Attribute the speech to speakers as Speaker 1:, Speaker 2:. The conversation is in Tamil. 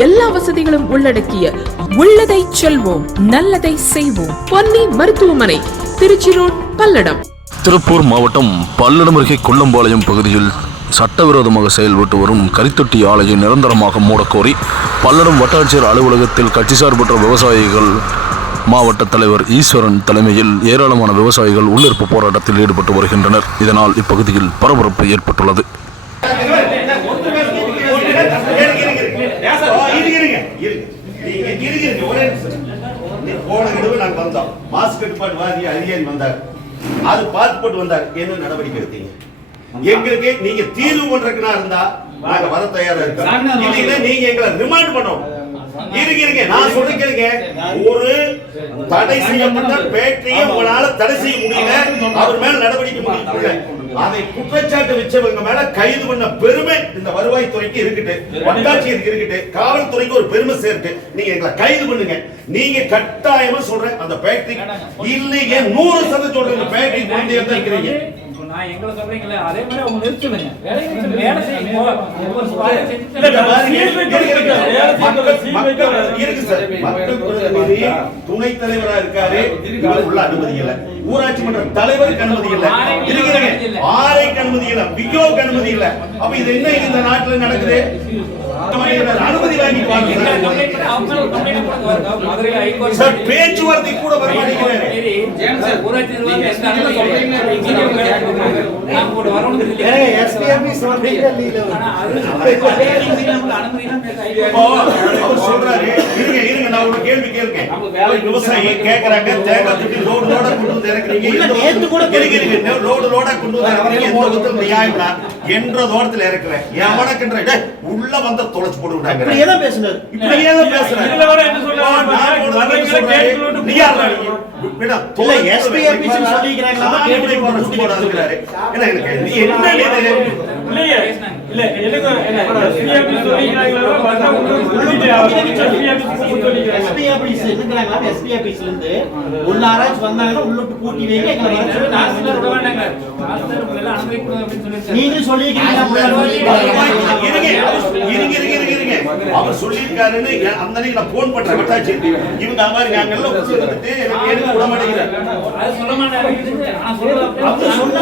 Speaker 1: எல்லா வசதிகளும் உள்ளடக்கிய உள்ளதை செல்வோம் நல்லதை செய்வோம். பொன்னி மருத்துவமனை திருச்சி ரோட் பல்லடம்.
Speaker 2: திருப்பூர் மாவட்டம் பல்லடம் அருகே கொல்லம்பாளையம் பகுதியில் சட்டவிரோதமாக செயல்பட்டு வரும் கரித்தொட்டி ஆலையை நிரந்தரமாக மூடக்கோரி பல்லடம் வட்டாட்சியர் அலுவலகத்தில் கட்சி சார்பற்ற விவசாயிகள் மாவட்ட தலைவர் ஈஸ்வரன் தலைமையில் ஏராளமான விவசாயிகள் உள்ளிருப்பு போராட்டத்தில் ஈடுபட்டு வருகின்றனர். இதனால் இப்பகுதியில் பரபரப்பு ஏற்பட்டுள்ளது.
Speaker 3: போன தடவை நாங்க வந்தோம். மாசு கட்டுப்பாடு வாரிய அதிகாரி வந்தார். அது பார்த்து போட்டு வந்தார். என்ன நடவடிக்கை எடுத்தீங்க? எங்களுக்கு நீங்க தீர்வு பண்றதுக்குனா இருந்தா நாங்க வர தயாரா இருக்கோம். இல்லைன்னா நீங்க எங்களை ரிமாண்ட் பண்ணணும் இருங்க இருங்க. நான் சொல்றேன் கேளுங்க. ஒரு தடை செய்யப்பட்ட பேட்டரியை உங்களால தடை செய்ய முடியல. அவர் மேல நடவடிக்கை முடியல. அதை குற்றச்சாட்டு வச்சவங்க மேல கைது பண்ண பெருமை இந்த வருவாய்த்துறைக்கு இருக்கட்டு வட்டாட்சியருக்கு இருக்கட்டு காவல்துறைக்கு ஒரு பெருமை சேர்த்து நீங்க எங்களை கைது பண்ணுங்க நீங்க கட்டாயமா சொல்றேன் அந்த பேட்டரி இல்லைங்க நூறு சதவீதம் சொல்றேன் இந்த பேட்டரி கொண்டே தான் இருக்கிறீங்க
Speaker 4: இப்போ
Speaker 3: பிரதிநிதி துணைத் தலைவரா இருக்காரு உள்ள அனுமதி இல்ல ஊராட்சி மன்ற தலைவருக்கு அனுமதி இல்ல இருக்கிறீங்க ஆரைக்கு அனுமதி இல்ல பியோக்கு அனுமதி இல்ல அப்ப இது என்ன இந்த நாட்டுல நடக்குது அனுமதி வாங்கி சார் பேச்சுவார்த்தை கூட வர மாட்டேங்கிறாரு நான் ஒரு கேள்வி கேட்கிறேன் ஒரு விவசாயி கேக்குறாங்க தேங்காய் துட்டி லோடு லோட கொண்டு வந்து இறக்குறீங்க. எந்த இருங்க இருங்க லோடு லோட கொண்டு வந்து இறக்குறீங்க? எந்த விதத்துல நியாயம்னா என்ற தூரத்துல இறக்குறேன். உள்ள வந்த தொலைச்சு போட்டு விட்டாங்க இப்படியே தான் நீ. என்ன
Speaker 5: இல்ல எனக்கு சொல்லிக்கிறாங்களா சொல்லிக்கிறாங்க
Speaker 6: எஸ்பி ஆபீஸ் எஸ்பி ஆபீஸ்ல இருந்து உள்ள ஆராய்ச்சி வந்தாங்கன்னா உள்ள விட்டு பூட்டி வைங்க எங்களை வர சொல்லி நாங்க
Speaker 4: தாசில்தார் விட
Speaker 6: சொல்றோம்.
Speaker 4: வேண்டாங்க. தாசில்தார் உங்களை எல்லாம் அனுமதி கொடுங்க அப்படின்னு சொல்லியிருக்காரு.
Speaker 6: நீங்க சொல்லிக்கிறீங்களா
Speaker 3: இருங்க, இருங்க, இருங்க, இருங்க, இருங்க. அவர் சொல்லியிருக்காருன்னு எ- அந்த அன்னைக்கு நான் போன் பண்றேன் இவங்க மாதிரி நாங்க எல்லாம் எனக்கு எடுக்க விட
Speaker 4: சொல்ல